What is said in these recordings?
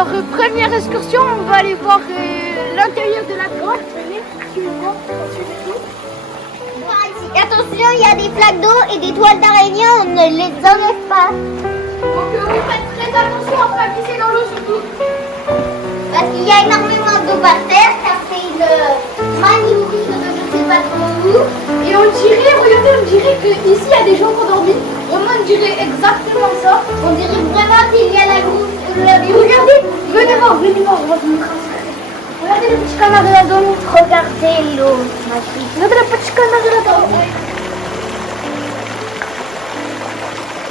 Alors, première excursion, on va aller voir l'intérieur de la grotte. Venez, suivez-moi, suivez-nous. Et attention, il y a des flaques d'eau et des toiles d'araignée, on ne les enlève pas. Donc, vous faites très attention à ne pas glisser dans l'eau surtout. Parce qu'il y a énormément d'eau par terre, car c'est une maniourine de je sais pas trop où. Et on dirait, regardez, on dirait qu'ici il y a des gens endormis. Vraiment, on dirait exactement ça. On dirait vraiment qu'il y a la grosse... Regardez, venez voir, on va vous montrer. Regardez le petit canard de la zone. Regardez l'eau, ma fille. Regardez le petit canard de la zone.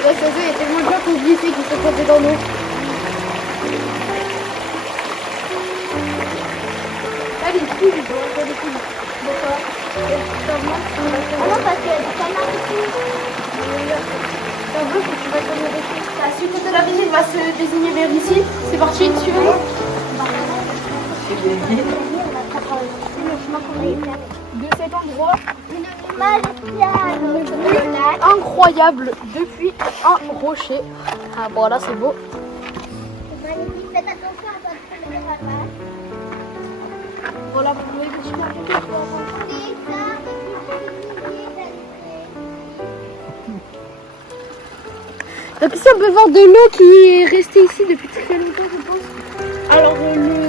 Là, ça il y a tellement de gens qui ont glissé, qui sont tombés dans l'eau. Là, les filles, ils ont encore des filles. D'accord. Ah non, parce que le canard ici. C'est un peu que tu vas tourner dessus. La suite de la visite va se désigner vers ici. C'est parti, suivez-nous. De cet endroit incroyable depuis un rocher. Ah bon là c'est beau. Faites attention à votre caméra. Voilà, vous voyez petit peu. Donc ici on peut voir de l'eau qui est restée ici depuis très longtemps je pense. Alors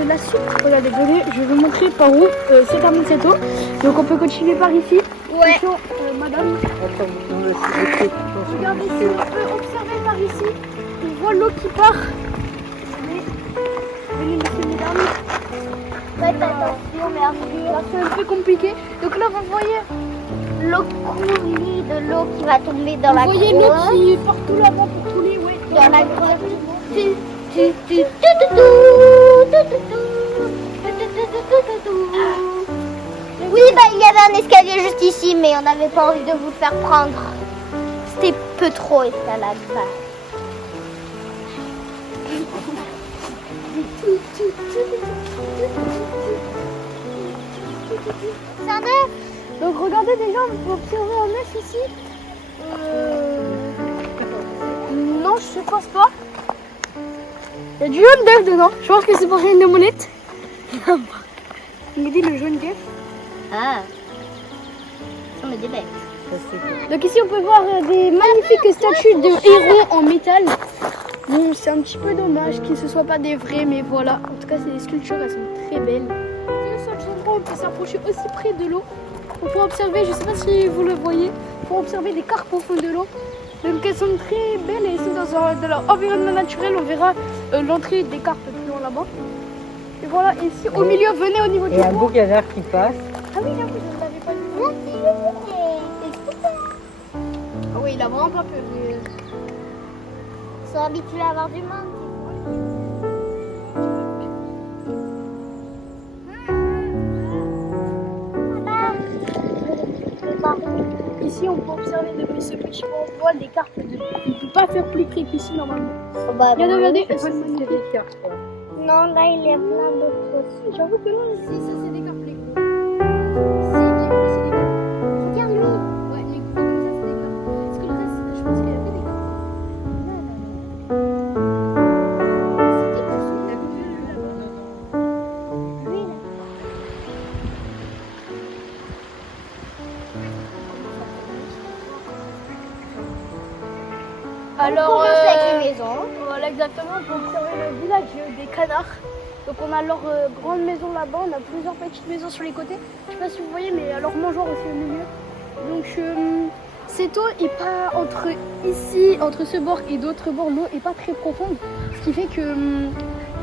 la suite, regardez, venez, je vais vous montrer par où c'est terminé cette eau. Donc on peut continuer par ici. Ouais. Attention, madame. Regardez ici, on peut observer par ici. On voit l'eau qui part. Venez monsieur, mesdames. Faites attention, merci. C'est un peu compliqué. Donc là vous voyez, L'eau coulée de l'eau qui va tomber dans la vous grotte. voyez l'eau qui est partout là-bas pour tous les Dans la grotte. Oui, bah il y avait un escalier juste ici, mais on n'avait pas envie de vous le faire prendre. C'était peu trop escalade. C'est un œuf. Donc regardez déjà, on peut observer un œuf ici. Non, je pense pas. Il y a du jaune d'œuf dedans. Je pense que c'est pour une omelette. Il me dit le jaune d'œuf. Ah, ça me débecte. Donc ici on peut voir des magnifiques statues de héros en métal. Bon, c'est un petit peu dommage qu'ils ne soient pas des vrais, mais voilà. En tout cas, c'est des sculptures, elles sont très belles. C'est le seul endroit où on peut s'approcher aussi près de l'eau. On peut observer, je ne sais pas si vous le voyez, on peut observer des carpes au fond de l'eau. Donc elles sont très belles et elles sont dans leur environnement naturel. On verra l'entrée des carpes plus loin là-bas. Et voilà, et ici au milieu, venez au niveau du Et un bois. beau canard qui passe. Ah oui, j'avoue, je ne l'avais pas vu. Ah oui, il a vraiment pas peur. Ils sont habitués à avoir du monde. Ici, on peut observer depuis ce petit point, on voit des cartes. On ne peut pas faire plus près qu'ici normalement. Regardez, elles sont magnifiques. Non, là il y a plein d'autres aussi. J'avoue que là, si, ça c'est des cartes. Regarde lui. Ouais, les gros comme ça, c'est des cartes. Est-ce que le reste, je pense qu'il y avait des cartes. C'était quoi ça? Il a vu là-bas. Lui là. Alors, On commence avec les maisons. voilà exactement, on peut observer le village des canards. Donc on a leur grande maison là-bas, on a plusieurs petites maisons sur les côtés. Je sais pas si vous voyez, mais leur mangeoire aussi au milieu. Donc cette eau est pas entre ici, entre ce bord et d'autres bords, l'eau est pas très profonde. Ce qui fait que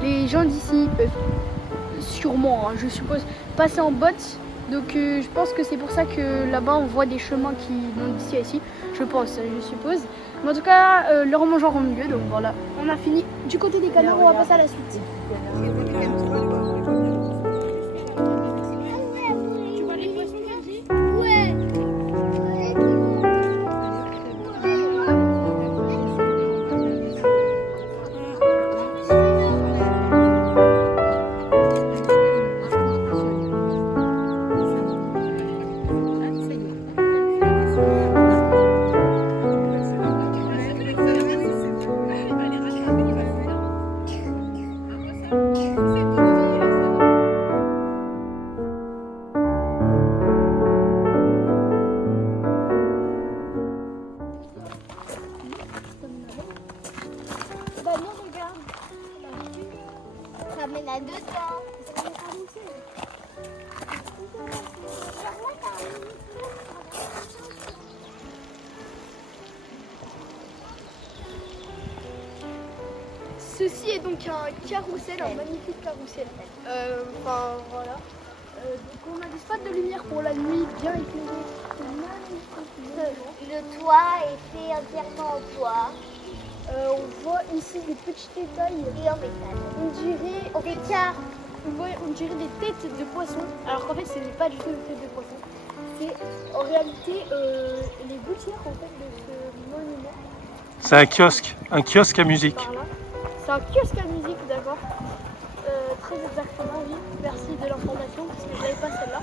les gens d'ici peuvent sûrement, hein, je suppose, passer en botte. Donc je pense que c'est pour ça que là-bas on voit des chemins qui vont d'ici à ici. Je pense, je suppose. Mais en tout cas, leur mangeoire au milieu, donc voilà. On a fini du côté des canards, on va passer à la suite. Tu vois les poissons qu'il dit? Ouais. Ceci est donc un carrousel, un magnifique carrousel. Enfin voilà. Donc on a des spots de lumière pour la nuit bien éclairés. C'est magnifique. Le toit est fait entièrement en bois On voit ici des petits détails. et en métal. On dirait Des cartes. on dirait des têtes de poissons. Alors qu'en fait ce n'est pas du tout des têtes de poissons. C'est en réalité les gouttières en fait de ce monument. C'est un kiosque à musique. Par là. C'est un kiosque à musique, d'accord. Très exactement, oui. Merci de l'information parce que je n'avais pas celle-là.